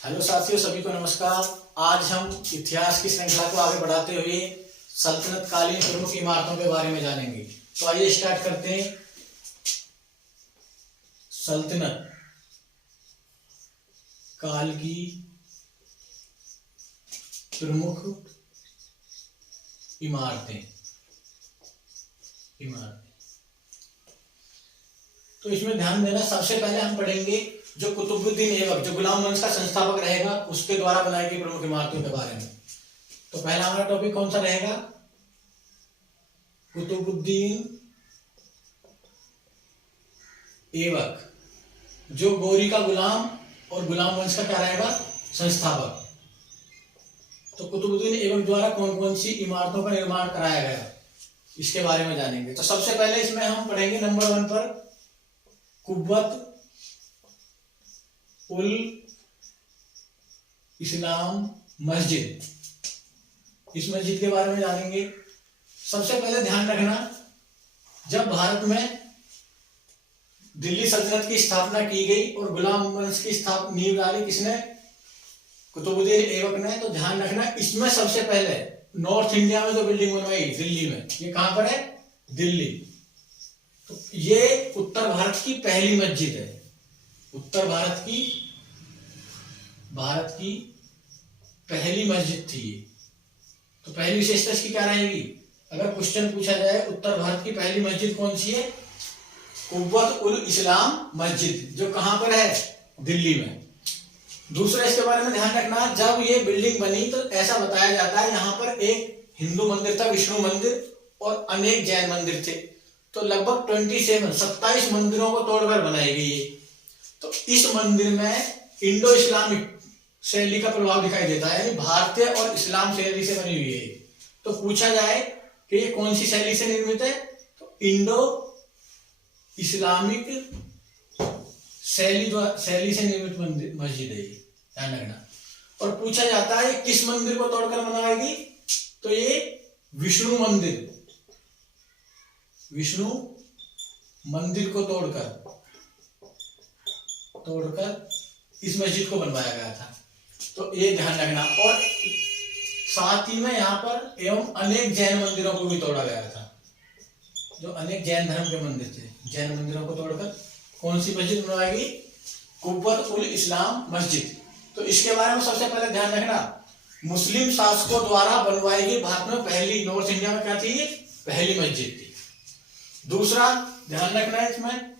Hello साथियों, सभी को नमस्कार। आज हम इतिहास की श्रृंखला को आगे बढ़ाते हुए सल्तनत कालीन प्रमुख इमारतों के बारे में जानेंगे। तो आइए स्टार्ट करते हैं। सल्तनत काल की प्रमुख इमारतें। तो इसमें ध्यान देना, सबसे पहले हम पढ़ेंगे जो कुतुबुद्दीन ऐबक, जो गुलाम वंश का संस्थापक रहेगा, उसके द्वारा बनाई गई प्रमुख इमारतों के बारे में। तो पहला हमारा टॉपिक कौन सा रहेगा? कुतुबुद्दीन ऐबक, जो गौरी का गुलाम और गुलाम वंश का क्या रहेगा? संस्थापक। तो कुतुबुद्दीन ऐबक द्वारा कौन कौन सी इमारतों का निर्माण कराया गया, इसके बारे में जानेंगे। तो सबसे पहले इसमें हम पढ़ेंगे नंबर 1 पर कुव्वत उल इस्लाम मस्जिद। इस मस्जिद के बारे में जानेंगे। सबसे पहले ध्यान रखना, जब भारत में दिल्ली सल्तनत की स्थापना की गई और गुलाम वंश की नींव डाली किसने? कुतुबुद्दीन ऐबक ने। तो ध्यान रखना, इसमें सबसे पहले नॉर्थ इंडिया में जो बिल्डिंग बनवाई दिल्ली में, ये कहां पर है? दिल्ली। तो ये उत्तर भारत की पहली मस्जिद है। उत्तर भारत की पहली मस्जिद थी ये। तो पहली विशेषता इसकी क्या रहेगी? अगर क्वेश्चन पूछा जाए उत्तर भारत की पहली मस्जिद कौन सी है? कुव्वत उल इस्लाम मस्जिद, जो कहां पर है? दिल्ली में। दूसरा इसके बारे में ध्यान रखना, जब ये बिल्डिंग बनी तो ऐसा बताया जाता है यहाँ पर एक हिंदू मंदिर था, विष्णु मंदिर, और अनेक जैन मंदिर थे। तो लगभग 27 मंदिरों को तोड़कर बनाई गई है। तो इस मंदिर में इंडो इस्लामिक शैली का प्रभाव दिखाई देता है, यानी भारतीय और इस्लाम शैली से बनी हुई है। तो पूछा जाए कि ये कौन सी शैली से निर्मित है, तो इंडो इस्लामिक शैली से निर्मित मस्जिद है, ध्यान रखना। और पूछा जाता है किस मंदिर को तोड़कर बनाएगी, तो ये विष्णु मंदिर को तोड़कर इस मस्जिद को बनवाया गया था। तो ये ध्यान रखना। और साथ ही में यहाँ पर एवं अनेक जैन मंदिरों को भी तोड़ा गया था, जो अनेक जैन धर्म के मंदिर थे। जैन मंदिरों को तोड़कर कौन सी मस्जिद बनवाई गई? कुव्वत उल इस्लाम मस्जिद। तो इसके बारे में सबसे पहले ध्यान रखना, मुस्लिम शासकों द्वारा बनवाई गई भारत में पहली, नॉर्थ इंडिया में क्या थी? पहली मस्जिद थी। दूसरा ध्यान रखना है इसमें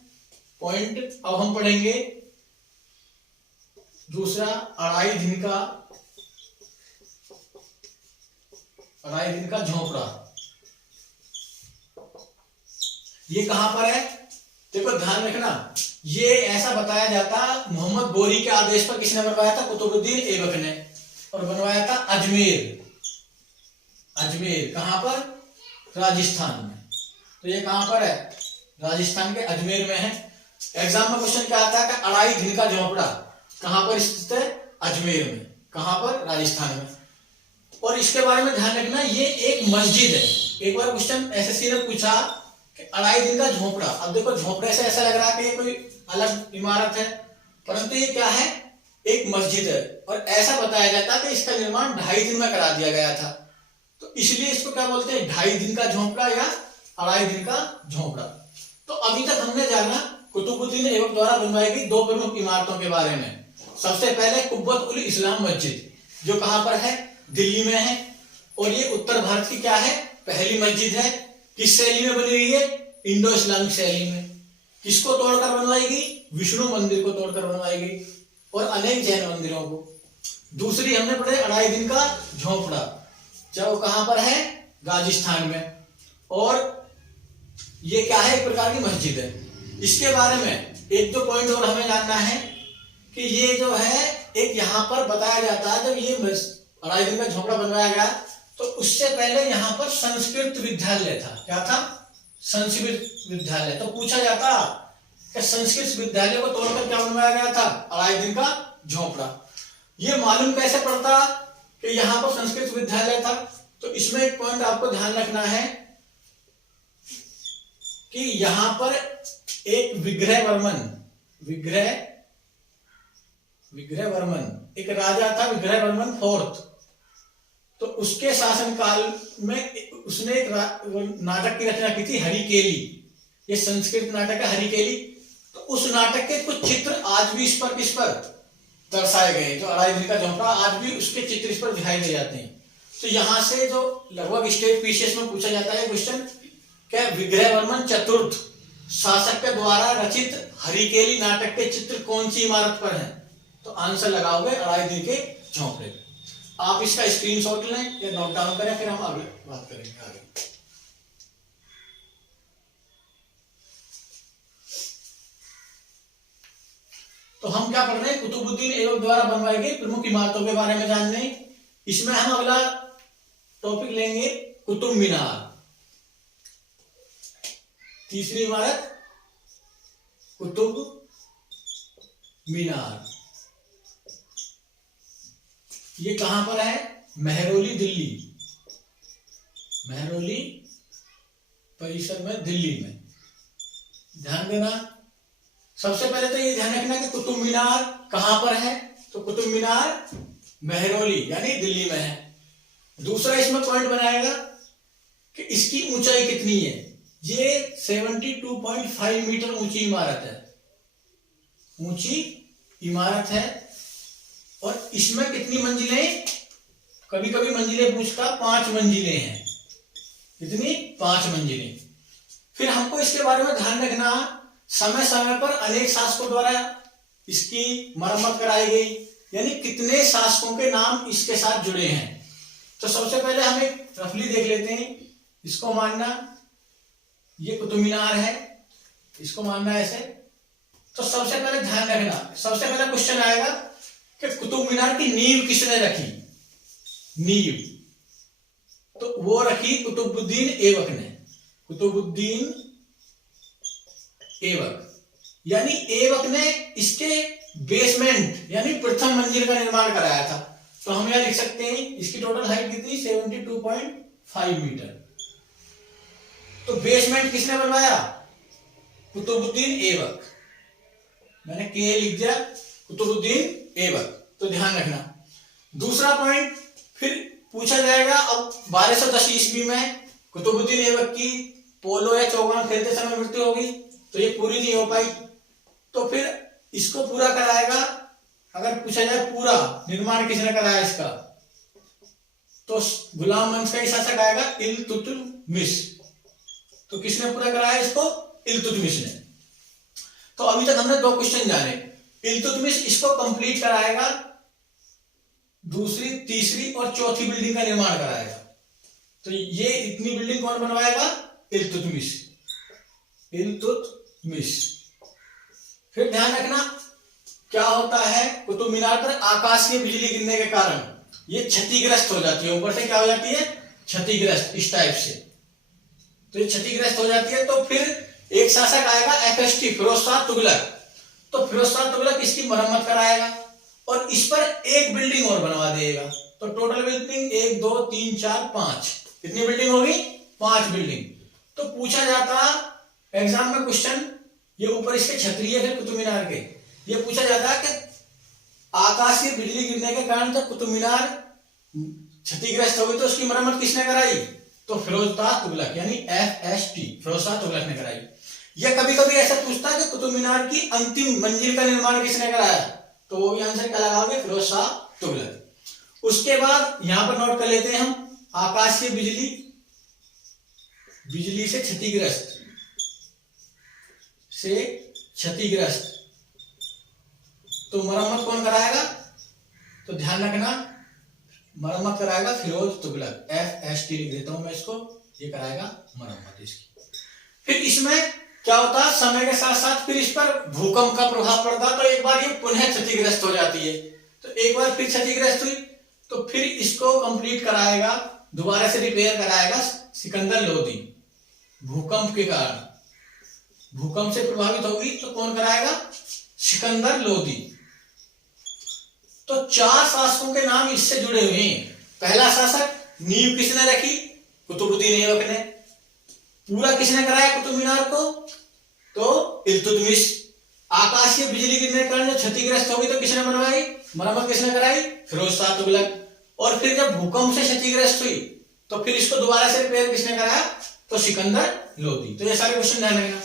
पॉइंट, अब हम पढ़ेंगे दूसरा, अढ़ाई दिन का झोपड़ा। ये कहां पर है? देखो ध्यान रखना, ये ऐसा बताया जाता मोहम्मद गौरी के आदेश पर किसने बनवाया था? कुतुबुद्दीन ऐबक ने। और बनवाया था अजमेर। कहां पर? राजस्थान में। तो ये कहां पर है? राजस्थान के अजमेर में है। एग्जाम में क्वेश्चन क्या आता है कि अढ़ाई दिन का झोपड़ा कहां पर स्थित है? अजमेर में। कहां पर? राजस्थान में। और इसके बारे में ध्यान रखना, ये एक मस्जिद है। एक बार क्वेश्चन एसएससी ने पूछा कि अढ़ाई दिन का झोपड़ा। अब देखो, झोपड़े से ऐसा लग रहा है कि ये कोई अलग इमारत है, परंतु ये क्या है? एक मस्जिद है। और ऐसा बताया जाता है कि इसका निर्माण 2.5 दिन में करा दिया गया था। तो इसलिए इसको क्या बोलते हैं? 2.5 दिन का झोपड़ा या अढ़ाई दिन का झोपड़ा। तो अभी तक हमने जाना कुतुबुद्दीन ऐबक द्वारा बनवाई गई 2 प्रमुख इमारतों के बारे में। सबसे पहले कुव्वत उल इस्लाम मस्जिद, जो कहां पर है? दिल्ली में है। और ये उत्तर भारत की क्या है? पहली मस्जिद है। किस शैली में बनी हुई है? इंडो इस्लामिक शैली में। किसको तोड़कर बनवाई गई? विष्णु मंदिर को तोड़कर बनवाई गई, और अनेक जैन मंदिरों को। दूसरी हमने पढ़े अढ़ाई दिन का झोपड़ा, जो कहां पर है? राजस्थान में। और ये क्या है? एक प्रकार की मस्जिद है। इसके बारे में एक दो पॉइंट और हमें जानना है कि ये जो है, एक यहाँ पर बताया जाता है जब ये अढ़ाई दिन का झोपड़ा बनवाया गया तो उससे पहले यहाँ पर संस्कृत विद्यालय था। क्या था? संस्कृत विद्यालय। तो पूछा जाता कि संस्कृत विद्यालय को तोड़कर क्या बनवाया गया था? अढ़ाई दिन का झोपड़ा। ये मालूम कैसे पड़ता कि यहाँ पर संस्कृत विद्यालय था? तो इसमें एक पॉइंट आपको ध्यान रखना है कि यहां पर एक विग्रह विग्रह वर्मन एक राजा था, विग्रह वर्मन फोर्थ। तो उसके शासनकाल में उसने एक नाटक की रचना की थी, हरिकेली। ये संस्कृत नाटक है हरिकेली। तो उस नाटक के कुछ चित्र आज भी इस पर दर्शाए गए। जो अढ़ाई दिन का झोंपड़ा, आज भी उसके चित्र इस पर दिखाई दे जाते हैं। तो यहाँ से जो लगभग स्टेट पीसीएस में पूछा जाता है क्वेश्चन, क्या विग्रह वर्मन चतुर्थ शासक के द्वारा रचित हरिकेली नाटक के चित्र कौन सी इमारत पर हैं? तो आंसर लगाओगे अढ़ाई दिन के झोंपड़े। आप इसका स्क्रीनशॉट लें या नोट डाउन करें, फिर हम आगे बात करेंगे आगे। तो हम क्या पढ़ रहे हैं? कुतुबुद्दीन ऐबक द्वारा बनवाई गई प्रमुख इमारतों के बारे में जानने। इसमें हम अगला टॉपिक लेंगे कुतुब मीनार। तीसरी इमारत कुतुब मीनार। ये कहां पर है? मेहरौली दिल्ली, मेहरौली परिसर में दिल्ली में। ध्यान देना, सबसे पहले तो ये ध्यान रखना कि कुतुब मीनार कहां पर है। तो कुतुब मीनार मेहरौली यानी दिल्ली में है। दूसरा इसमें पॉइंट बनाएगा कि इसकी ऊंचाई कितनी है। ये 72.5 मीटर ऊंची इमारत है, ऊंची इमारत है। और इसमें कितनी मंजिलें? कभी कभी मंजिलें पूछता, 5 मंजिलें हैं। कितनी? 5 मंजिलें। फिर हमको इसके बारे में ध्यान रखना, समय समय पर अनेक शासकों द्वारा इसकी मरम्मत कराई गई, यानी कितने शासकों के नाम इसके साथ जुड़े हैं। तो सबसे पहले हम एक रफली देख लेते हैं। इसको मानना ये कुतुब मीनार है, इसको मानना ऐसे। तो सबसे पहले ध्यान रखना, सबसे पहले क्वेश्चन आएगा कि कुतुब मीनार की नींव किसने रखी? नींव तो वो रखी कुतुबुद्दीन ऐबक ने। कुतुबुद्दीन ऐबक यानी ऐबक ने इसके बेसमेंट यानी प्रथम मंजिल का निर्माण कराया था। तो हम यहां लिख सकते हैं इसकी टोटल हाइट कितनी? 72.5 मीटर। तो बेसमेंट किसने बनवाया? कुतुबुद्दीन ऐबक। मैंने के लिख दिया, कुतुबुद्दीन ऐबक। तो ध्यान रखना। दूसरा पॉइंट फिर पूछा जाएगा, अब 1210 ईस्वी में कुतुबुद्दीन ऐबक की पोलो या चौगान खेलते समय मृत्यु होगी, तो ये पूरी नहीं हो पाई। तो फिर इसको पूरा कराएगा, अगर पूछा जाए पूरा निर्माण किसने कराया इसका, तो गुलाम वंश का ही शासक आएगा इल्तुतमिश। तो किसने पूरा कराया इसको? इल्तुतमिश ने। तो अभी तक हमने 2 क्वेश्चन जाने। इल्तुतमिश इसको कंप्लीट कराएगा, दूसरी, तीसरी और चौथी बिल्डिंग का निर्माण कराएगा। तो ये इतनी बिल्डिंग कौन बनवाएगा? इल्तुतमिश। इल्तुतमिश। फिर ध्यान रखना क्या होता है, कुतुब मीनार पर आकाशीय बिजली गिरने के कारण ये क्षतिग्रस्त हो जाती है। ऊपर से क्या हो जाती है? क्षतिग्रस्त, इस टाइप से। तो ये क्षतिग्रस्त हो जाती है। तो फिर एक शासक आएगा FST, फिरोज शाह तुगलक। तो फिरोज शाह तुगलक इसकी मरम्मत कराएगा और इस पर एक बिल्डिंग और बनवा देगा। तो टोटल बिल्डिंग 1 2 3 4 5, कितनी बिल्डिंग होगी? 5 बिल्डिंग। तो पूछा जाता एग्जाम में क्वेश्चन, ये ऊपर इसके छतरी है कुतुब मीनार के, ये पूछा जाता है कि आकाशीय बिजली गिरने के कारण जब कुतुब मीनार क्षतिग्रस्त हो गई तो उसकी मरम्मत किसने कराई? तो फिरोज शाह तुगलक यानी FST, फिरोज शाह तुगलक ने कराई। या कभी कभी ऐसा पूछता है कि कुतुब मीनार की अंतिम मंजिल का निर्माण किसने कराया? तो वो भी आंसर क्या लगाओगे? फिरोज शाह तुगलक। उसके बाद यहां पर नोट कर लेते हैं हम, आकाशीय बिजली से क्षतिग्रस्त तो मरम्मत कौन कराएगा? तो ध्यान रखना, मरम्मत कराएगा फिरोज तुगलक। FST लिख देता हूं मैं इसको, ये कराएगा मरम्मत इसकी। फिर इसमें क्या होता, समय के साथ साथ फिर इस पर भूकंप का प्रभाव पड़ता, तो एक बार ये पुनः क्षतिग्रस्त हो जाती है। तो एक बार फिर क्षतिग्रस्त हुई तो फिर इसको कंप्लीट कराएगा, दोबारा से रिपेयर कराएगा सिकंदर लोदी। भूकंप के कारण, भूकंप से प्रभावित होगी तो कौन कराएगा? सिकंदर लोदी। तो 4 शासकों के नाम इससे जुड़े हुए हैं। पहला शासक, नींव किसने रखी? कुतुबुद्दीन ऐबक ने। पूरा किसने कराया कुतुब मीनार को? तो इल्तुतमिश। आकाशीय बिजली गिरने के कारण जो क्षतिग्रस्त होगी तो किसने बनवाई, मरम्मत किसने कराई, फिरोज शाह तुगलक। और फिर जब भूकंप से क्षतिग्रस्त हुई तो फिर इसको दोबारा से रिपेयर किसने कराया, तो सिकंदर लोदी। तो ये सारे क्वेश्चन ध्यान रखना।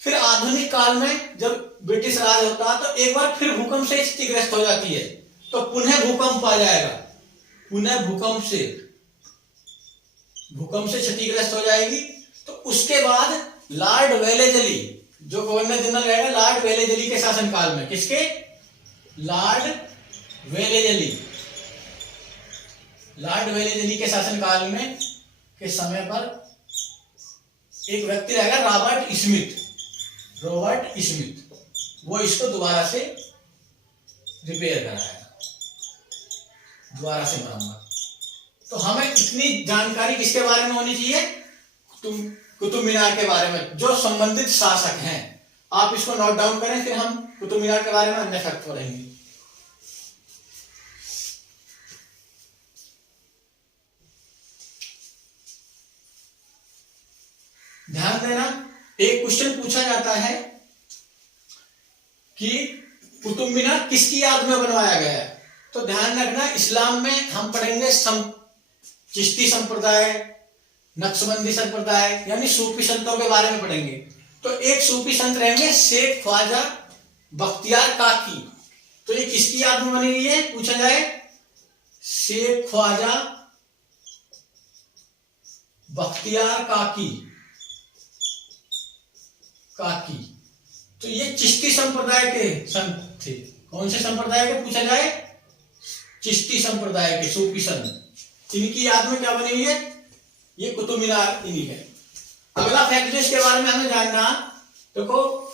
फिर आधुनिक काल में जब ब्रिटिश राज होता तो एक बार फिर भूकंप से क्षतिग्रस्त हो जाती है तो पुनः भूकंप आ जाएगा, पुनः भूकंप से क्षतिग्रस्त हो जाएगी। तो उसके बाद लॉर्ड वेलेजली जो गवर्नर जनरल रहेगा, लॉर्ड वेलेजली के शासनकाल में, किसके, लॉर्ड वेलेजली के शासनकाल में के समय पर एक व्यक्ति रहेगा रॉबर्ट स्मिथ, वो इसको दोबारा से रिपेयर कराएगा, दोबारा से मरम्मत। तो हमें इतनी जानकारी किसके बारे में होनी चाहिए, कुतुब मीनार के बारे में, जो संबंधित शासक हैं। आप इसको नोट डाउन करें, फिर हम कुतुब मीनार के बारे में अन्य फैक्ट पढ़ेंगे। ध्यान देना, एक क्वेश्चन पूछा जाता है कि कुतुब मीनार किसकी याद में बनवाया गया है। तो ध्यान रखना, इस्लाम में हम पढ़ेंगे चिश्ती संप्रदाय, नक्शबंदी संप्रदाय, यानी सूफी संतों के बारे में पढ़ेंगे। तो एक सूफी संत रहेंगे शेख ख्वाजा बख्तियार काकी। तो ये किसकी याद में बनी हुई है, पूछा जाए, शेख ख्वाजा बख्तियार काकी। तो ये चिश्ती संप्रदाय के संत थे। कौन से संप्रदाय के, पूछा जाए, चिश्ती संप्रदाय के सूफी संत। इनकी याद में क्या बनी हुई है, ये कुतुब मीनार इन्हीं है। अगला फैक्ट जो इसके बारे में हमें जानना, देखो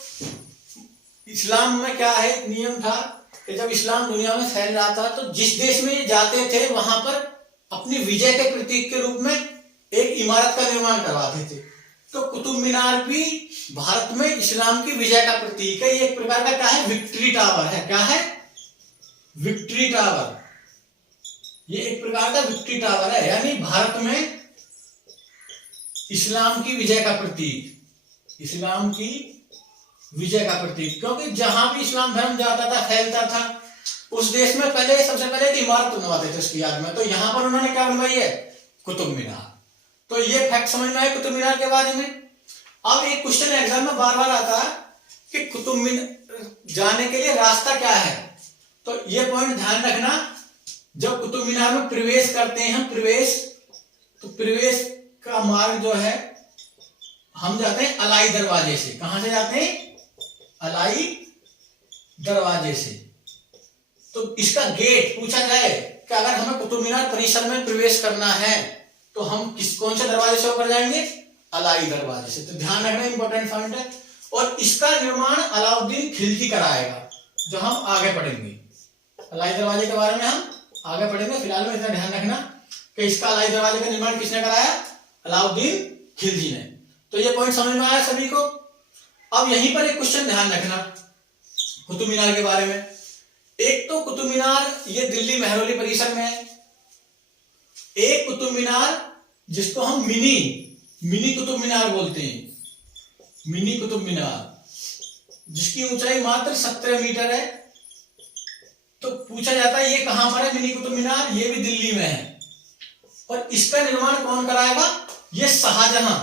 इस्लाम में क्या है, नियम था कि जब इस्लाम दुनिया में फैल रहा था तो जिस देश में ये जाते थे वहां पर अपनी विजय के प्रतीक के रूप में एक इमारत का निर्माण करवाते थे। तो कुतुब मीनार भी भारत में इस्लाम की विजय का प्रतीक है। ये एक प्रकार का क्या है, विक्ट्री टावर है। क्या है, विक्ट्री टावर। ये एक प्रकार का विक्ट्री टावर है, यानी भारत में इस्लाम की विजय का प्रतीक, इस्लाम की विजय का प्रतीक। क्योंकि जहां भी इस्लाम धर्म जाता था, फैलता था, उस देश में पहले सबसे पहले एक इमारत बनवाते थे उसकी याद में। तो यहां पर उन्होंने क्या बनवाई है, कुतुब मीनार। तो ये फैक्ट समझ में आए कुतुब मीनार के बारे में। अब एक क्वेश्चन एग्जाम में बार बार आता है कि कुतुब मीनार जाने के लिए रास्ता क्या है। तो ये पॉइंट ध्यान रखना, जब कुतुब मीनार में प्रवेश करते हैं हम, तो प्रवेश का मार्ग जो है, हम जाते हैं अलाई दरवाजे से। कहां से जाते हैं, अलाई दरवाजे से। तो इसका गेट पूछा जाए कि अगर हमें कुतुब मीनार परिसर में प्रवेश करना है तो हम कौन से दरवाजे से होकर जाएंगे, अलाई दरवाजे से। तो ध्यान रखना, इंपॉर्टेंट पॉइंट है। और इसका निर्माण अलाउद्दीन खिलजी कराएगा, जो हम आगे पढ़ेंगे। अलाई दरवाजे के बारे में हम आगे पढ़ेंगे, फिलहाल में इतना ध्यान रखना कि इसका अलाई दरवाजे का निर्माण किसने कराया, अलाउद्दीन खिलजी ने। तो ये पॉइंट समझ में आया सभी को। अब यहीं पर एक क्वेश्चन ध्यान रखना कुतुब मीनार के बारे में। एक तो कुतुब मीनार ये दिल्ली मेहरौली परिसर में है। एक कुतुब मीनार जिसको हम मिनी कुतुब मीनार बोलते हैं, मिनी कुतुब मीनार, जिसकी ऊंचाई मात्र 17 मीटर है। तो पूछा जाता है ये कहां पर है मिनी कुतुब मीनार, ये भी दिल्ली में है। और इसका निर्माण कौन कराएगा, ये शाहजहां,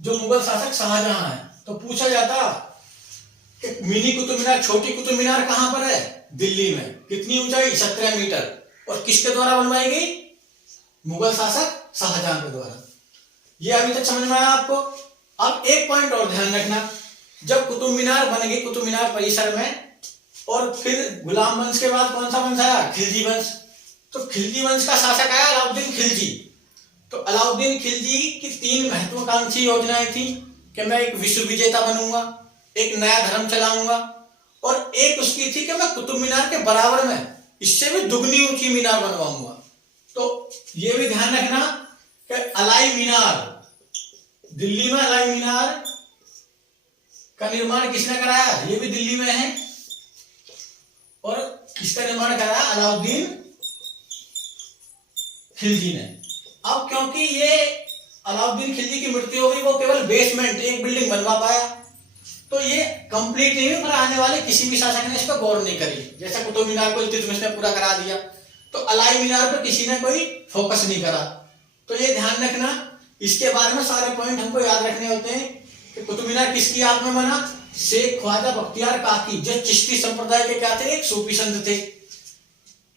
जो मुगल शासक शाहजहां है। तो पूछा जाता कि मिनी कुतुब मीनार, छोटी कुतुब मीनार कहां पर है, दिल्ली में। कितनी ऊंचाई, 17 मीटर। और किसके द्वारा बनवाई गई, मुगल शासक शाहजहां के द्वारा। ये अभी तक समझ में आया आपको। अब एक पॉइंट और ध्यान रखना, जब कुतुब मीनार बन गई कुतुब मीनार परिसर में, और फिर गुलाम वंश के बाद कौन सा वंश आया, खिलजी वंश। तो खिलजी वंश का शासक आया अलाउद्दीन खिलजी। तो अलाउद्दीन खिलजी की 3 महत्वाकांक्षी योजनाएं थी कि मैं एक विश्व विजेता बनूंगा, एक नया धर्म चलाऊंगा, और एक उसकी थी कि मैं कुतुब मीनार के बराबर में इससे भी दुगनी ऊंची मीनार बनवाऊंगा। तो ये भी ध्यान रखना कि अलाई मीनार, दिल्ली में अलाई मीनार का निर्माण किसने कराया, ये भी दिल्ली में है। और इसका निर्माण कराया अलाउद्दीन खिलजी ने। अब क्योंकि ये अलाउद्दीन खिलजी की मृत्यु हो गई, वो केवल बेसमेंट, एक बिल्डिंग बनवा पाया। तो ये कंप्लीट नहीं है, पर आने वाले किसी भी शासक ने इस पर गौर नहीं करी। जैसे कुतुब मीनार को इल्तुतमिश ने पूरा करा दिया, तो अलाई मीनार पर किसी ने कोई फोकस नहीं करा। तो ये ध्यान रखना, इसके बारे में सारे पॉइंट हमको याद रखने होते हैं कि कुतुब मीनार किसकी याद में बना? शेख ख्वाजा बख्तियार काकी, जो चिश्ती संप्रदाय के क्या थे? एक सूफी संत थे।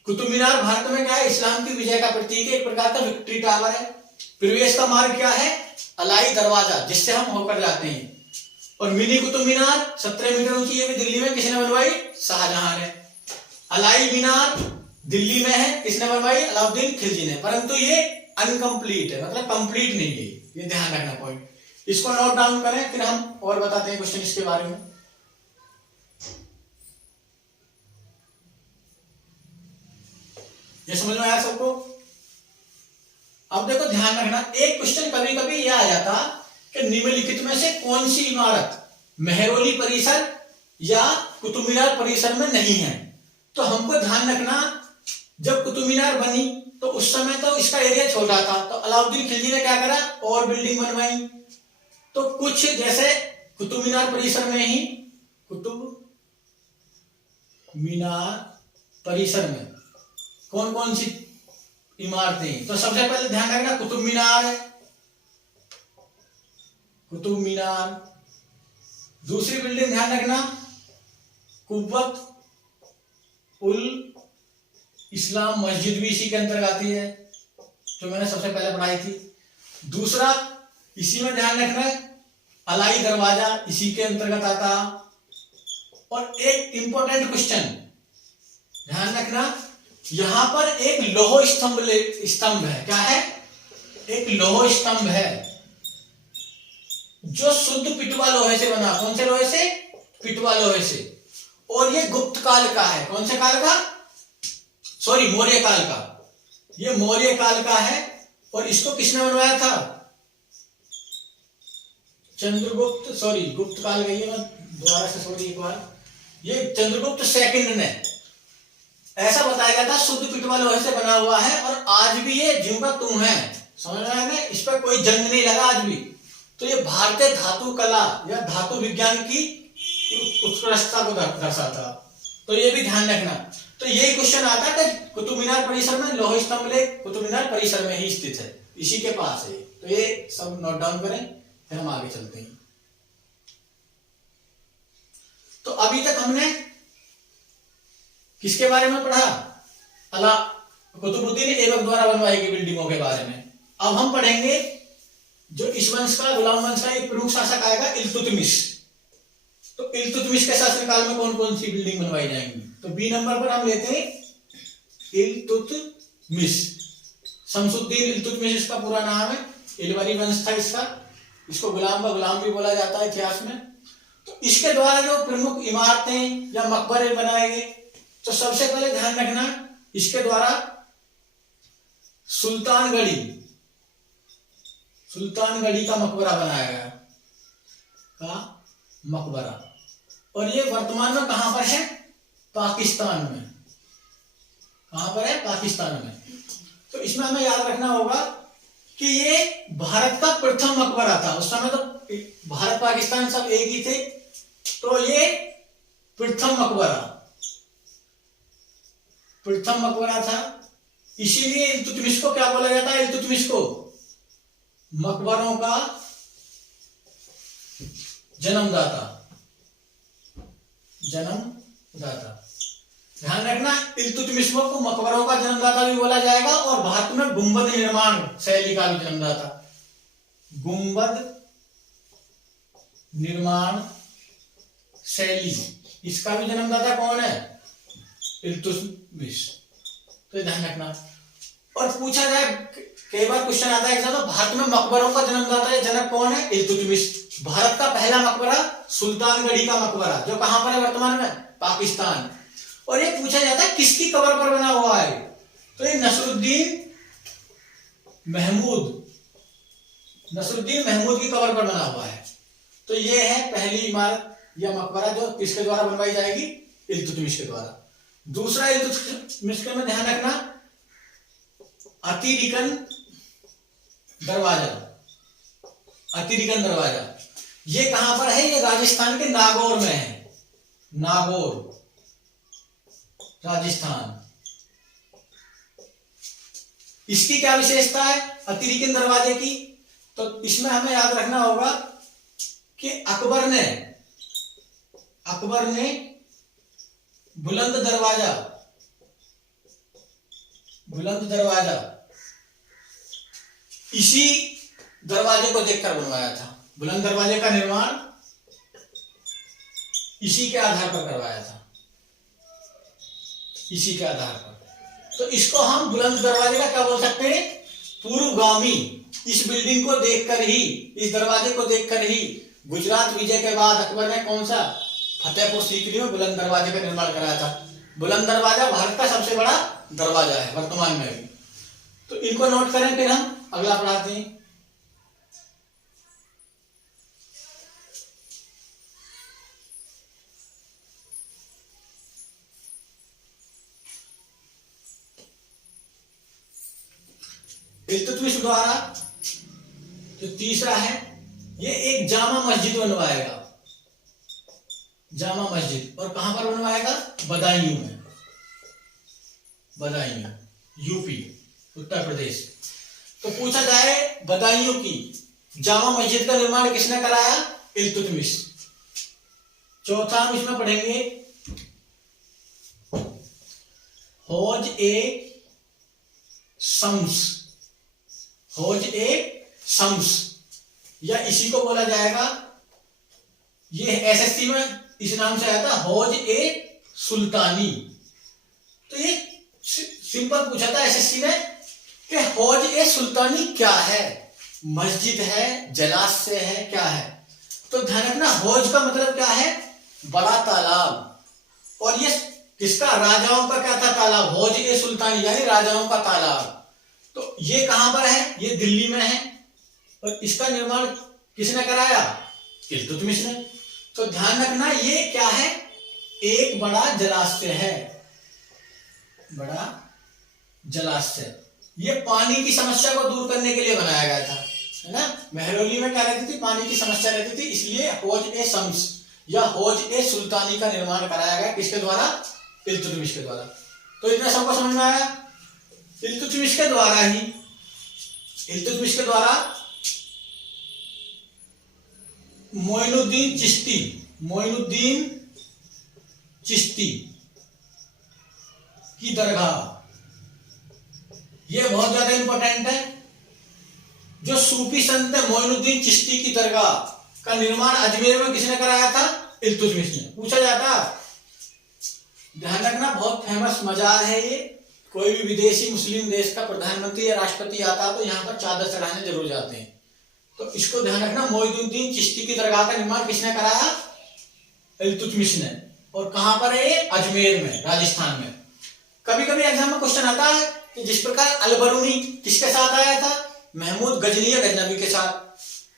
कुतुब मीनार भारत में क्या है? इस्लाम की विजय का प्रतीक है, एक प्रकार का विक्ट्री टावर है। प्रवेश का मार्ग क्या है? अलाई दरवाजा, जिससे हम होकर जाते हैं। और मिनी कुतुब मीनार 17 मीटर ऊंची, ये भी दिल्ली में किसने बनवाई? शाहजहां ने। अलाई मीनार दिल्ली में है, किसने बनवाई? अलाउद्दीन खिलजी ने। परंतु ये अनकंप्लीट है, मतलब कंप्लीट नहीं है, ये ध्यान रखना पॉइंट। इसको नोट डाउन करें, फिर हम और बताते हैं क्वेश्चन इसके बारे में। ये समझ में आया सबको? अब देखो ध्यान रखना, एक क्वेश्चन कभी कभी यह आ जाता कि निम्नलिखित में से कौन सी इमारत मेहरौली परिसर या कुतुब मीनार परिसर में नहीं है? तो हमको ध्यान रखना, जब कुतुब मीनार बनी तो उस समय तो इसका एरिया छोटा था, तो अलाउद्दीन खिलजी ने क्या करा? और बिल्डिंग बनवाई। तो कुछ जैसे कुतुब मीनार परिसर में ही, कुतुब मीनार परिसर में कौन कौन सी इमारतें? तो सबसे पहले ध्यान रखना, कुतुब मीनार है, कुतुब मीनार। दूसरी बिल्डिंग ध्यान रखना, कुव्वत उल इस्लाम मस्जिद भी इसी के अंतर्गत आती है, जो मैंने सबसे पहले पढ़ाई थी। दूसरा इसी में ध्यान रखना, अलाई दरवाजा इसी के अंतर्गत आता। और एक इंपॉर्टेंट क्वेश्चन ध्यान रखना, यहां पर एक लौह स्तंभ है। क्या है? एक लौह स्तंभ है जो शुद्ध पिटवा लोहे से बना। कौन से लोहे से? पिटवा लोहे से। और ये गुप्त काल का है। कौन से काल का? सॉरी, मौर्य काल का। ये मौर्य काल का है। और इसको किसने बनवाया था? चंद्रगुप्त, सॉरी गुप्त काल गई है दोबारा से, सॉरी एक बार, ये चंद्रगुप्त सेकंड ने ऐसा बताया गया था, शुद्ध पिटवा लोहे से बना हुआ है और आज भी ये ज्यों का त्यों है। समझ रहे हैं? इस पर कोई जंग नहीं लगा आज भी। तो ये भारतीय धातु कला या धातु विज्ञान की उत्कृष्टता को दर्शाता। तो ये भी ध्यान रखना। तो यही क्वेश्चन आता है कि कुतुब मीनार परिसर में लौह स्तंभ कुतुब मीनार परिसर में ही स्थित है, इसी के पास है। तो ये सब नोट डाउन करें, फिर हम आगे चलते हैं। तो अभी तक हमने किसके बारे में पढ़ा? अला कुतुबुद्दीन ऐबक द्वारा बनवाई गई बिल्डिंगों के बारे में। अब हम पढ़ेंगे जो इस वंश का, गुलाम वंश का एक प्रमुख शासक आएगा, इल्तुतमिश। तो इल्तुतमिश के शासनकाल में कौन कौन सी बिल्डिंग बनवाई जाएंगी? तो बी नंबर पर हम लेते हैं इल्तुतमिश। शमसुद्दीन इल्तुतमिश इसका पूरा नाम है। इलवरी वंश था इसका। इसको गुलाम का गुलाम भी बोला जाता है इतिहास में। तो इसके द्वारा जो प्रमुख इमारतें या मकबरे बनाए गए, तो सबसे पहले ध्यान रखना, इसके द्वारा सुल्तानगढ़ी का मकबरा बनाया गया, का मकबरा। और ये वर्तमान में कहां पर है? पाकिस्तान में। कहां पर है? पाकिस्तान में। तो इसमें हमें याद रखना होगा कि ये भारत का प्रथम मकबरा था। उस समय तो भारत पाकिस्तान सब एक ही थे। तो ये प्रथम मकबरा था। इसीलिए इल्तुतमिश को क्या बोला जाता है? इल्तुतमिश को मकबरों का जन्मदाता। ध्यान रखना, इल्तुतमिश को मकबरों का जन्मदाता भी बोला जाएगा और भारत में गुंबद निर्माण शैली का भी जन्मदाता। गुंबद निर्माण शैली, इसका भी जन्मदाता कौन है? इल्तुतमिश। तो ध्यान रखना। और पूछा जाए, कई बार क्वेश्चन आता है एग्जाम में, भारत में मकबरों का जन्मदाता या जनक कौन है? इल्तुतमिश। भारत का पहला मकबरा सुल्तानगढ़ी का मकबरा, जो कहां पर है वर्तमान में? पाकिस्तान। और ये पूछा जाता है किसकी कब्र पर बना हुआ है? तो ये नसरुद्दीन महमूद की कब्र पर बना हुआ है। तो ये है पहली इमारत या मकबरा जो किसके द्वारा बनवाई जाएगी? इल्तुतमिश के द्वारा। दूसरा इल्तुतमिश में ध्यान रखना, अतिरिकन दरवाजा। ये कहां पर है? ये राजस्थान के नागौर में है, नागौर राजस्थान। इसकी क्या विशेषता है अतिरिक्त दरवाजे की? तो इसमें हमें याद रखना होगा कि अकबर ने बुलंद दरवाजा इसी दरवाजे को देखकर बनवाया था। बुलंद दरवाजे का निर्माण इसी के आधार पर करवाया था, इसी के आधार पर। तो इसको हम बुलंद दरवाजे का क्या बोल सकते हैं? पूर्वगामी। इस बिल्डिंग को देखकर ही, इस दरवाजे को देखकर ही गुजरात विजय के बाद अकबर ने कौन सा? फतेहपुर सीकरी में बुलंद दरवाजे का निर्माण कराया था। बुलंद दरवाजा भारत का सबसे बड़ा दरवाजा है वर्तमान में भी। तो इनको नोट करें, फिर हम अगला पढ़ाते हैं। इल्तुतमिश द्वारा जो तीसरा है, ये एक जामा मस्जिद बनवाएगा, जामा मस्जिद। और कहां पर बनवाएगा? बदायूं में, बदायूं, यूपी, उत्तर प्रदेश। तो पूछा जाए बदायूं की जामा मस्जिद का निर्माण किसने कराया? इल्तुतमिश। चौथा हम इसमें पढ़ेंगे हौज ए शम्स, हौज ए शम्स, या इसी को बोला जाएगा, ये एसएससी में इस नाम से आया था, हौज ए सुल्तानी। तो ये सिंपल पूछा था एसएससी ने कि हौज ए सुल्तानी क्या है? मस्जिद है, जलाशय है, क्या है? तो ध्यान रखना, हौज का मतलब क्या है? बड़ा तालाब। और ये किसका? राजाओं का क्या था? तालाब। हौज ए सुल्तानी यानी राजाओं का तालाब। तो ये कहां पर है? ये दिल्ली में है। और इसका निर्माण किसने कराया? इल्तुतमिश ने। तो ध्यान रखना, ये क्या है? एक बड़ा जलाशय है, बड़ा जलाशय। ये पानी की समस्या को दूर करने के लिए बनाया गया था, है ना। महरौली में क्या रहती थी? पानी की समस्या रहती थी, इसलिए हौज ए शम्स या हौज ए सुल्तानी का निर्माण कराया गया। किसके द्वारा? इल्तुतमिश के द्वारा। तो इतना सबको समझ में आया? इल्तुतमिश के द्वारा ही, इल्तुतमिश के द्वारा मोइनुद्दीन चिश्ती, मोइनुद्दीन चिश्ती की दरगाह, ये बहुत ज्यादा इंपॉर्टेंट है। जो सूफी संत है मोइनुद्दीन चिश्ती की दरगाह का निर्माण अजमेर में किसने कराया था? इल्तुतमिश ने। पूछा जाता, ध्यान रखना, बहुत फेमस मजार है ये। कोई भी विदेशी मुस्लिम देश का प्रधानमंत्री या राष्ट्रपति आता तो यहाँ पर चादर चढ़ाने जरूर जाते हैं। तो इसको ध्यान रखना, मोइनुद्दीन चिश्ती की दरगाह का निर्माण किसने कराया? इल्तुतमिश ने। और कहां पर है? अजमेर में, राजस्थान में। कभी कभी एग्जाम में क्वेश्चन आता है कि जिस प्रकार अलबरूनी किसके साथ आया था? महमूद गजनी या गजनबी के साथ।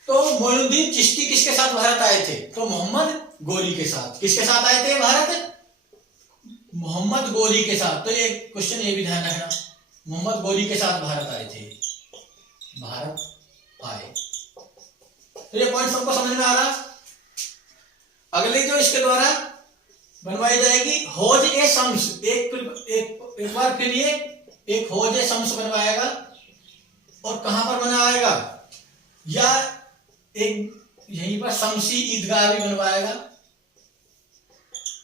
तो मोइनुद्दीन चिश्ती किसके साथ भारत आए थे? तो मोहम्मद गोरी के साथ। किसके साथ आए थे भारत? मोहम्मद गोरी के साथ। तो ये क्वेश्चन ये भी ध्यान रखना, मोहम्मद गोरी के साथ भारत आए थे, भारत आए। तो ये पॉइंट सबको समझ में आ रहा। अगले जो इसके द्वारा बनवाई जाएगी हौज ए शम्स, एक बार फिर ये एक हौज ए शम्स बनवाएगा। और कहां पर बनवाएगा? या एक यहीं पर शमसी ईदगाह भी बनवाएगा,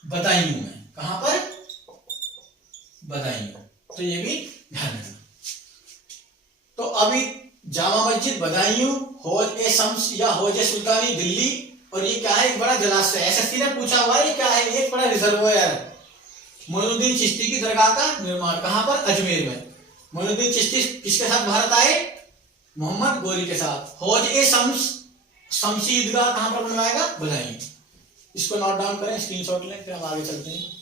बदायूं में। कहां पर? बदायूं। तो ये भी ध्यान रखना। तो अभी जामा मस्जिद बदायूं, हौज ए शम्स या हौज ए सुल्तानी दिल्ली। और ये क्या है? एक बड़ा जलाशय। एसएससी ने पूछा हुआ है ये क्या है? एक बड़ा रिजर्वोयर। मोइनुद्दीन चिश्ती की दरगाह का निर्माण कहां पर? अजमेर में। मोइनुद्दीन चिश्ती किसके साथ भारत आए? मोहम्मद गोरी के साथ। हौज ए शम्स, शमसी ईदगाह कहां पर बनवाएगा? बदायूं। इसको नोट डाउन करें, स्क्रीनशॉट लें, फिर हम आगे चलते हैं।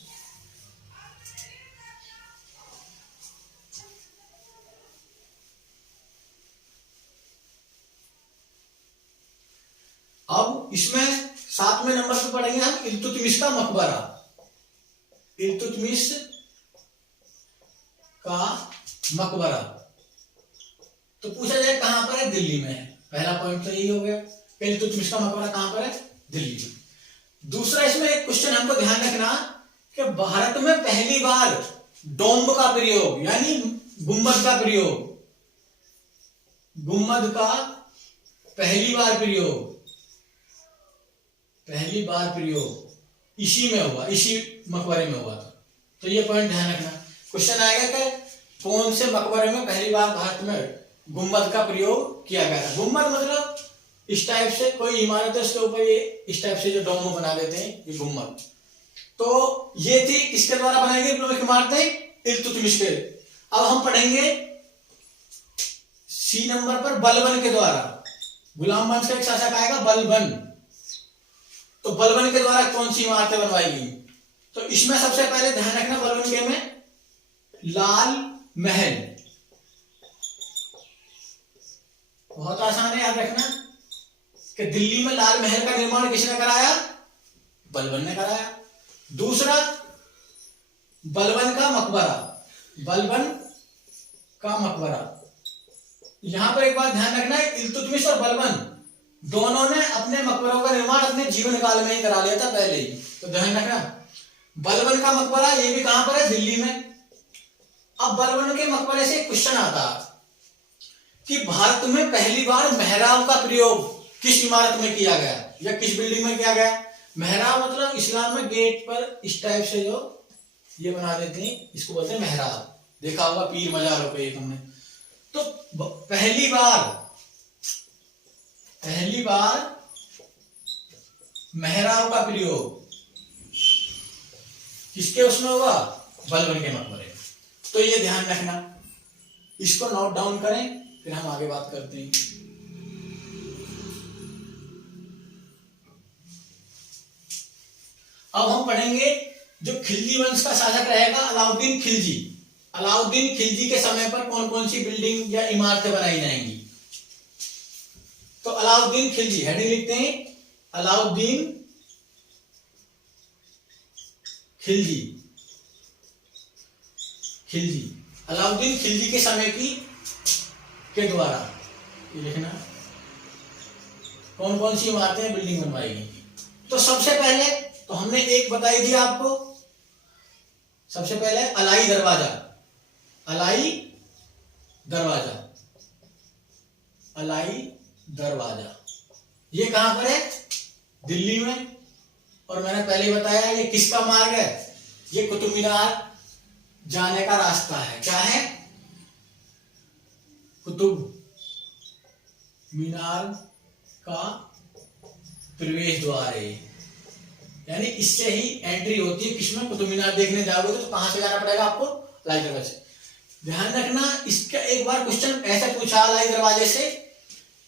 अब इसमें 7वें नंबर पर पढ़ेंगे हम इल्तुतमिश का मकबरा। इल्तुतमिश का मकबरा। तो पूछा जाए कहां पर है? दिल्ली में है। पहला पॉइंट तो यही हो गया। इल्तुतमिश का मकबरा कहां पर है? दिल्ली में। दूसरा इसमें एक क्वेश्चन हमको ध्यान रखना कि भारत में पहली बार डोम्ब का प्रयोग यानी गुम्बद का प्रयोग, गुम्बद का पहली बार प्रयोग इसी में हुआ, इसी मकबरे में हुआ था। तो ये पॉइंट ध्यान रखना। क्वेश्चन आएगा कि कौन से मकबरे में पहली बार भारत में गुम्बद का प्रयोग किया गया था। गुम्बद मतलब इस टाइप से कोई इमारत है उसके ऊपर ये इस टाइप से जो डोम बना देते हैं, ये गुम्बद। तो ये थी किसके द्वारा बनाई गई प्रमुख इमारतें? इल्तुतमिश के। अब हम पढ़ेंगे सी नंबर पर बलबन के द्वारा। गुलाम वंश का एक शासक आएगा बलबन, तो बलबन के द्वारा कौन सी इमारतें बनवाई गई? तो इसमें सबसे पहले ध्यान रखना बलबन के में लाल महल, बहुत आसान है याद रखना कि दिल्ली में लाल महल का निर्माण किसने कराया? बलबन ने कराया। दूसरा बलबन का मकबरा। यहां पर एक बात ध्यान रखना है, इल्तुतमिश और बलबन दोनों ने अपने मकबरों का निर्माण अपने जीवन काल में ही करा लिया था पहले ही। तो ध्यान रखना बलबन का मकबरा ये भी कहां पर है? दिल्ली में। अब बलबन के मकबरे से क्वेश्चन आता कि भारत में पहली बार मेहराब का प्रयोग किस इमारत में किया गया या किस बिल्डिंग में किया गया? मेहराब मतलब इस्लाम में गेट पर इस टाइप से जो ये बना देते हैं, इसको बोलते हैं मेहराब। देखा होगा पीर मजारों पे तुमने। तो पहली बार मेहराब का प्रयोग किसके उसमें हुआ? बलबन के मकबरे में। तो ये ध्यान रखना, इसको नोट डाउन करें, फिर हम आगे बात करते हैं। अब हम पढ़ेंगे जो खिलजी वंश का शासक रहेगा अलाउद्दीन खिलजी। अलाउद्दीन खिलजी के समय पर कौन कौन सी बिल्डिंग या इमारतें बनाई जाएंगी? तो अलाउद्दीन खिलजी, हेडिंग लिखते हैं अलाउद्दीन खिलजी। अलाउद्दीन खिलजी के समय के द्वारा ये लिखना कौन कौन सी इमारतें बिल्डिंग बनवाई गई। तो सबसे पहले तो हमने एक बताई थी आपको, सबसे पहले अलाई दरवाजा ये कहां पर है? दिल्ली में। और मैंने पहले ही बताया ये किसका मार्ग है? ये कुतुब मीनार जाने का रास्ता है। क्या है? कुतुब मीनार का प्रवेश द्वार है, यानी इससे ही एंट्री होती है किसमें? कुतुब मीनार देखने जाओगे तो कहां से जाना पड़ेगा आपको? अलाई दरवाजे से। ध्यान रखना इसका एक बार क्वेश्चन ऐसे पूछा अलाई दरवाजे से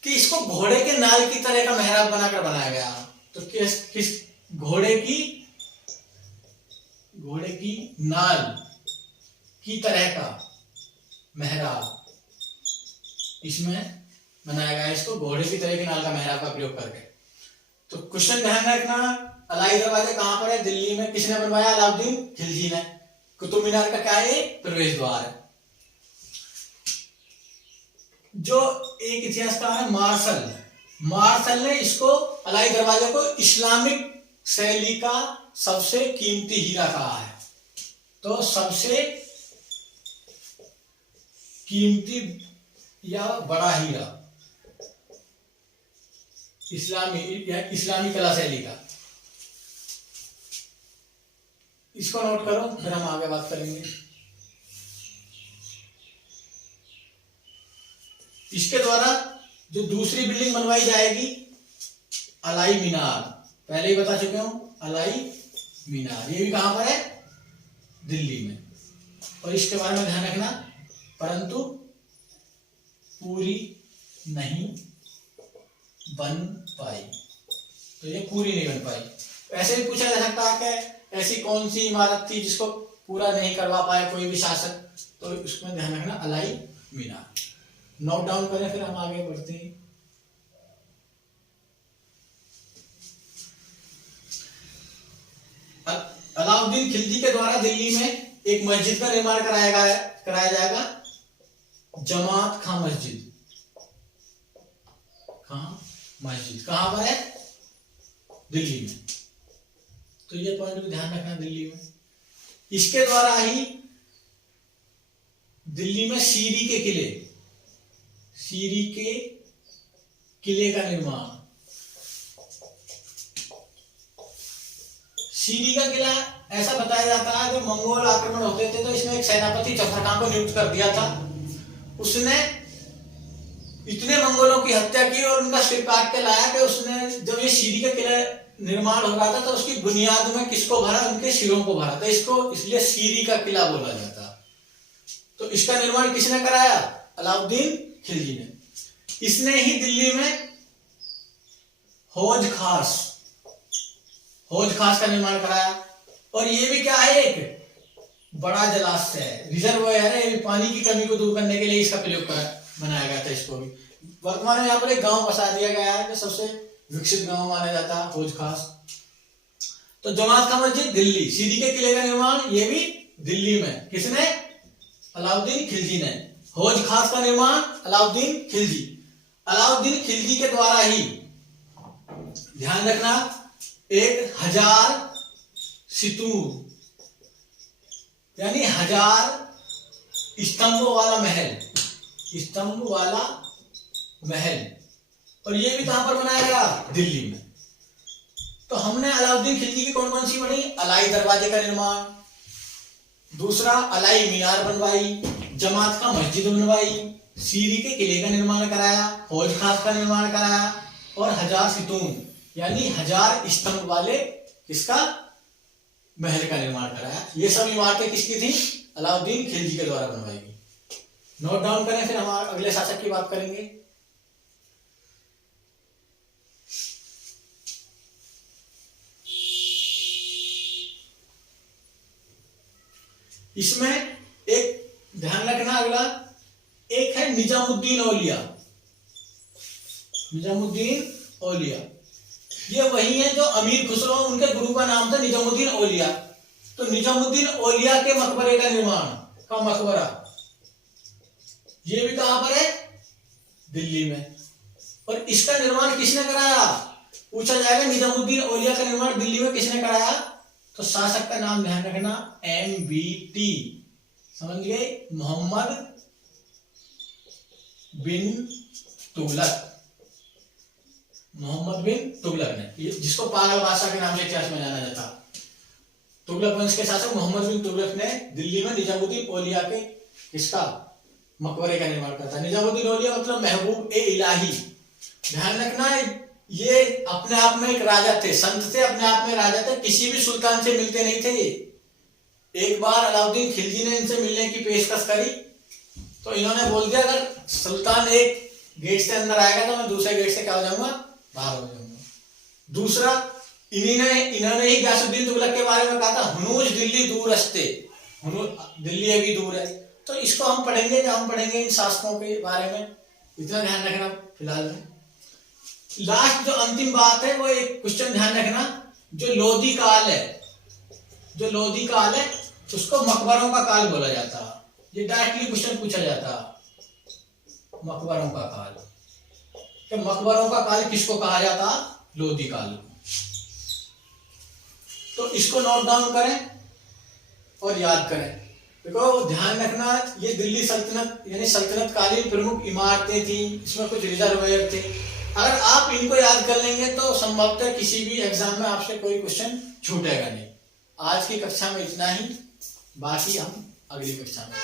कि इसको घोड़े के नाल की तरह का मेहराब बनाकर बनाया गया। तो किस घोड़े की नाल की तरह का मेहराब इसमें बनाया गया, इसको घोड़े की तरह की नाल का मेहराब का प्रयोग करके। तो क्वेश्चन ध्यान रखना अलाई दरवाजा कहां पर है? दिल्ली में। किसने बनवाया? अलाउद्दीन खिलजी ने। कुतुब मीनार का क्या है? प्रवेश द्वार है। जो एक इतिहासकार है मार्शल ने इसको अलाई दरवाजे को इस्लामिक शैली का सबसे कीमती हीरा कहा है। तो सबसे कीमती या बड़ा हीरा इस्लामी कला शैली का, इसको नोट करो, फिर हम आगे बात करेंगे। इसके द्वारा जो दूसरी बिल्डिंग बनवाई जाएगी अलाई मीनार, पहले ही बता चुके हूं अलाई मीनार, ये भी कहां पर है? दिल्ली में। और इसके बारे में ध्यान रखना, परंतु पूरी नहीं बन पाई। तो ये पूरी नहीं बन पाई। ऐसे भी पूछा जा सकता है कि ऐसी कौन सी इमारत थी जिसको पूरा नहीं करवा पाया कोई भी शासक, तो उसमें ध्यान रखना अलाई मीनार। नोट डाउन करें, फिर हम आगे बढ़ते हैं। अलाउद्दीन खिलजी के द्वारा दिल्ली में एक मस्जिद का निर्माण कराया जाएगा, जमात खां मस्जिद। मस्जिद कहाँ पर है? दिल्ली में। तो ये पॉइंट भी ध्यान रखना, दिल्ली में। इसके द्वारा ही दिल्ली में सीरी के किले का निर्माण। सीरी का किला ऐसा बताया जाता है, जब मंगोल आक्रमण होते थे तो इसमें एक सेनापति चफरकां को नियुक्त कर दिया था। उसने इतने मंगोलों की हत्या की और उनका सिर काट के लाया कि उसने, जब ये सीरी का किला निर्माण हो रहा था तो उसकी बुनियाद में किसको भरा? उनके सिरों को भरा था। इसको इसलिए सीरी का किला बोला जाता। तो इसका निर्माण किसने कराया? अलाउद्दीन खिलजी ने। इसने ही दिल्ली में हौज खास का निर्माण कराया। और ये भी क्या है? एक बड़ा जलाशय है, रिजर्वायर है, पानी की कमी को दूर करने के लिए इसका प्रयोग बनाया गया था। इसको भी वर्तमान में यहाँ पर एक गांव बसा दिया गया है, सबसे विकसित गांव माना जाता है हौज खास। तो जमात का मस्जिद दिल्ली, सीरी के किले का निर्माण ये भी दिल्ली में। किसने? अलाउद्दीन खिलजी ने। हौज खास का निर्माण अलाउद्दीन खिलजी के द्वारा ही, ध्यान रखना, 1000 सितूर यानी 1000 स्तंभों वाला महल। और ये भी कहां पर बनाया गया? दिल्ली में। तो हमने अलाउद्दीन खिलजी की कौन कौन सी पढ़ी? अलाई दरवाजे का निर्माण, दूसरा अलाई मीनार बनवाई, जमात का मस्जिद बनवाई, सीरी के किले का निर्माण कराया, हौज खास का निर्माण कराया और 1000 सितून यानी 1000 स्तंभ वाले किसका? महल का निर्माण कराया। ये सब इमारतें किसकी थी? अलाउद्दीन खिलजी के द्वारा बनवाई गई। नोट डाउन करें, फिर हम अगले शासक की बात करेंगे। इसमें एक ध्यान रखना, अगला एक है निजामुद्दीन औलिया। ये वही है जो अमीर खुसरो, उनके गुरु का नाम था निजामुद्दीन औलिया। तो निजामुद्दीन औलिया के मकबरे का निर्माण का मकबरा ये भी कहां पर है? दिल्ली में। और इसका निर्माण किसने कराया? पूछा जाएगा निजामुद्दीन औलिया का निर्माण दिल्ली में किसने कराया? तो शासक का नाम ध्यान रखना, MBT, समझ गए? मोहम्मद बिन तुगलक ने, जिसको पागल बादशाह के नाम से इतिहास में जाना जाता। तुगलक वंश के शासक मोहम्मद बिन तुगलक ने दिल्ली में निजामुद्दीन औलिया के इसका मकबरे का निर्माण करता। निजामुद्दीन औलिया मतलब महबूब ए इलाही। ध्यान रखना, ये अपने आप में एक राजा थे, संत थे, अपने आप में राजा थे, किसी भी सुल्तान से मिलते नहीं थे। एक बार अलाउद्दीन खिलजी ने इनसे मिलने की पेशकश करी तो इन्होंने बोल दिया, अगर सुल्तान एक गेट से अंदर आएगा तो मैं दूसरे गेट से क्या हो जाऊंगा? बाहर हो जाऊंगा। दूसरा, इन्होंने ही गयासुद्दीन तुगलक के बारे में कहा था, हुनूज दिल्ली दूर अस्ते, दिल्ली अभी दूर है। तो इसको हम पढ़ेंगे, जब हम पढ़ेंगे इन शासकों के बारे में। इतना ध्यान रखना फिलहाल में। लास्ट जो अंतिम बात है वो एक क्वेश्चन ध्यान रखना, जो लोधी काल है उसको मकबरों का काल बोला जाता। ये डायरेक्टली क्वेश्चन पूछा जाता, मकबरों का काल। तो मकबरों का काल किसको कहा जाता? लोधी काल। तो इसको नोट डाउन करें और याद करें। देखो ध्यान रखना, ये दिल्ली सल्तनत यानी सल्तनत कालीन प्रमुख इमारतें थी, इसमें कुछ रिजर्वायर थे। अगर आप इनको याद कर लेंगे तो संभवतः किसी भी एग्जाम में आपसे कोई क्वेश्चन छूटेगा नहीं। आज की कक्षा में इतना ही, बाकी हम अगली कक्षा में